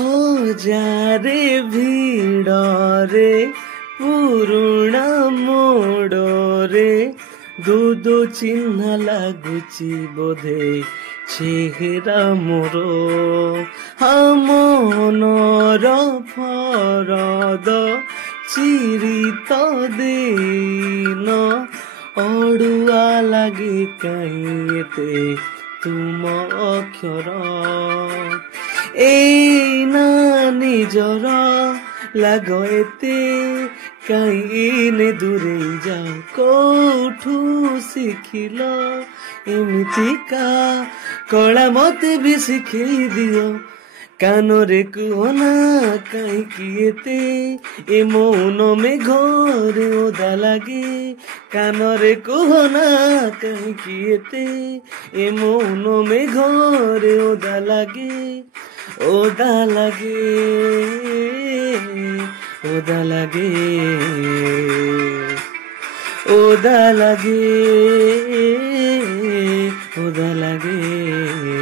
ହଜାରେ ଭିଡ଼ରେ ପୁରୁଣା ମୋଡ଼ରେ ଦୋ ଚିହ୍ନା ଲାଗୁଛି ବୋଧେ ଚେହେରା ମୋର ମନର ଫରଦ ଚିରିତ ଦିନ ଅଡ଼ୁଆ ଲାଗେ କାହିଁ ଏତେ ତୁମ ଅକ୍ଷର ଏଇନା ନିଜର ଲାଗ ଏତେ କାହିଁନେ ଦୂରେଇ ଯାଅ କୋଉଠୁ ଶିଖିଲ ଏମିତିକା କଳା ମତେ ବି ଶିଖେଇ ଦିଅ କାନରେ କୁହନା କାହିଁକି ଏତେ ଏ ମୌନ ମେଘରେ ଓଦା ଲାଗେ କାନରେ କୁହନା କାହିଁକି ଏତେ ଏ ମୌନ ମେଘରେ ଓଦା ଲାଗେ ଓଦା ଲାଗେ ଓଦା ଲାଗେ ଓଦା ଲାଗେ ଓଦା ଲାଗେ